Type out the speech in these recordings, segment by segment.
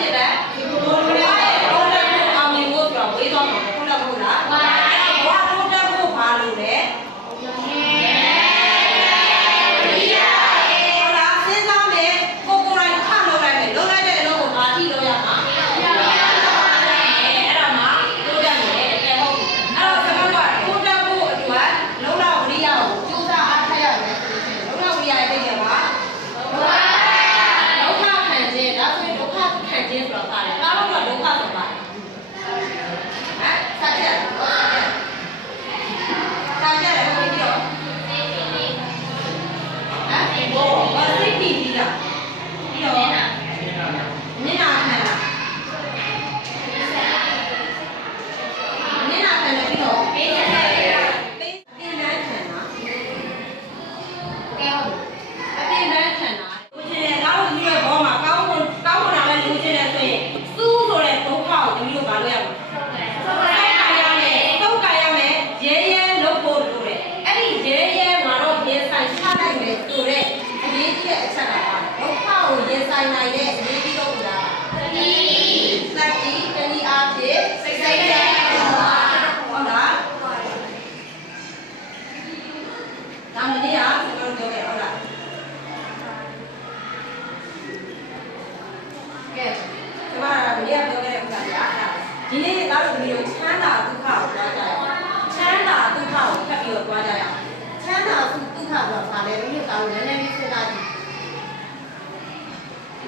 ဖြစ်တယ်ဘဝရဲ့ဘဝအောင်မြင်ဖို့ပြောဝေးသွားမှာဟုတ်လားမဟုတ်လားဘဝတိုးတက်ဖို့ဘာလို့လဲဒီနေ့ကတော့ဒီလိုချမ်းသာဒုက္ခကိုကြားကြရအောင်ချမ်းသာဒုက္ခကိုဖတ်ပြီးတော့ကြားကြရအောင်ချမ်းသာဒုက္ခဆိုတာဘာလဲဒီနေ့ကတော့နည်းနည်းလေးစဉ်းစားကြည့်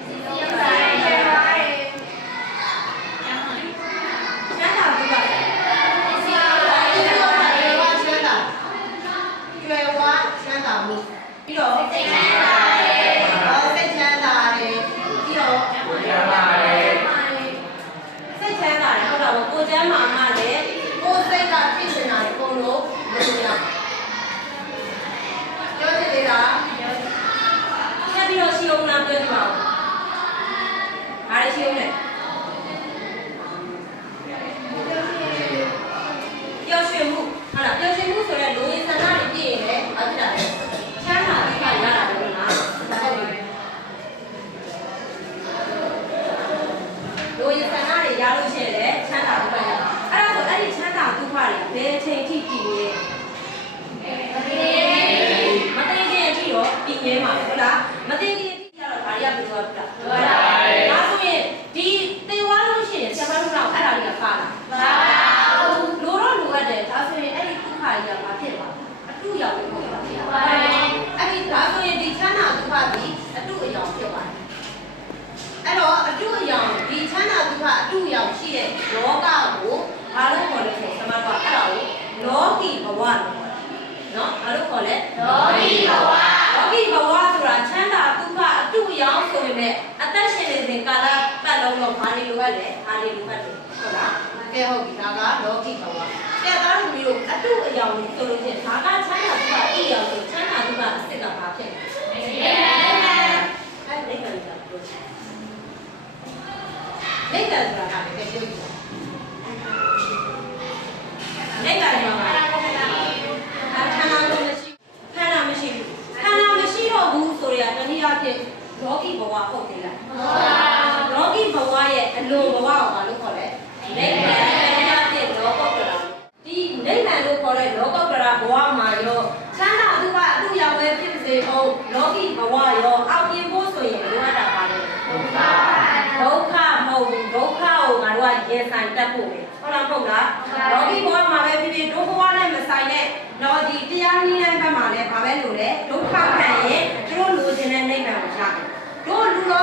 ချမ်းသာဒုက္ခချမ်းသာဒုက္ခကျွယ်ဝချမ်းသာမှုပြီးတော့စိတ်ချမ်းသာစိတ်ချမ်းသာတယ်ပြီးတော့ချမ်းသာတယ်စိတ်ချမ်းသာတယ်ဟုတ်တော့ကိုကျမ်းမာမှလည်းကိုစိတ်ကဖြစ်နေတာအကုန်လုံးလုပ်ရပြောချင်သေးလားဆက်ပြီးတော့ရှိအောင်လားပြောကြည့်ပါဦးဘာလဲရှိအောင်လဲပျော်ရွှင်မှုဟုတ်လားပျော်ရွှင်မှုဆိုတဲ့လူရင်းဆန္ဒတွေပြည့်ရင်လည်းဘာဖြစ်တာလဲချမ်းသာပြီးခါရတာလို့လားဟုတ်ပြီလူရင်းဆန္ဒတွေရလို့ရှိရင်လည်းချမ်းသာပြီးခါရတာအဲ့ဒါဆိုအဲ့ဒီချမ်းသာဒုက္ခတွေဘယ်အချိန်ထိကြည့်ရဲမသိခင်အထိတော့ကြည့်ရဲမှာဟုတ်လားမသိခင်အထိကျတော့ဘာတွေကပြောတာဟုတ်ပါဘူးဒါဆိုရင်ဒီသေဝါလို့ရှိရင်ဆရာမတို့ကအဲ့ဒါတွေကပါလားလူတော့လူရတယ်ဒါဆိုရင်အဲ့ဒီဒုက္ခတွေကဘာဖြစ်သွားအတုရောက်လို့ဖြစ်သွားအဲ့ဒီဒါဆိုရင်ဒီချမ်းသာဒုက္ခဒီအတုအယောင်ဖြစ်သွားတယ်အဲ့တော့အတုအယောင်ဒီချမ်းသာဒုက္ခအတုအယောင်ရှိတဲ့လောကကိုဘာလို့ခေါ်လဲဆိုဆရာမတို့ကအဲ့ဒါကိုလောကီဘဝလို့ခေါ်တယ်နော်ဘာလို့ခေါ်လဲလောကီဘဝဆိုတာချမ်းသာဒုက္ခအတုအယောင်ဆိုပေမဲ့အသက်ရှင်နေစဉ်ကာလပတ်လုံးတော့ဘာတွေလိုအပ်လဲဘာတွေလိုအပ်တယ်ဟုတ်လားကဲဟုတ်ပြီဒါကလောကီဘဝကဲသားတို့မျိုးအတုအယောင်ဆိုလို့ချင်းဒါကချမ်းသာဒုက္ခအယောင်ဆိုချမ်းသာဒုက္ခအစ်စ်ကဘာဖြစ်လဲအဲ့ဒီကလည်းပြောချင်နိဗ္ဗာန်ဆိုတာကလည်းပြောကြည့်နိဗ္ဗာန်မှာခန္ဓာမရှိတော့ဘူးဆိုရတနည်းအားဖြင့်လောကီဘဝဟုတ်တယ်လားလောကီဘဝရဲ့အလိုဘဝကိုဘာလို့ခေါ်လဲနိဗ္ဗာန်တရားဖြင့်လောကုတ္တရာဒီနိဗ္ဗာန်လို့ခေါ်တဲ့လောကုတ္တရာဘဝမှာရောချမ်းသာဒုက္ခအတုရောက်ပဲဖြစ်စေအောင်လောကီဘဝရောအောက်ပြင်ဖို့ဆိုရင်လိုအပ်တာပါလေဒုက္ခမဟုတ်ဘူးဒုက္ခကိုငါတို့ကရင်ဆိုင်တတ်ဖို့ပဲဟုတ်လားမဟုတ်လားလောကီဘဝမှာပဲဖြစ်ဖြစ်ဒုက္ခဘဝနဲ့မဆိုင်တဲ့တော့ဒီတရားနည်းလမ်းဘက်မှာလည်းဘာပဲလို့လဲဒုက္ခခံရင်တို့လိုချင်တဲ့နိဗ္ဗာန်ကိုရတယ်တို့လူလော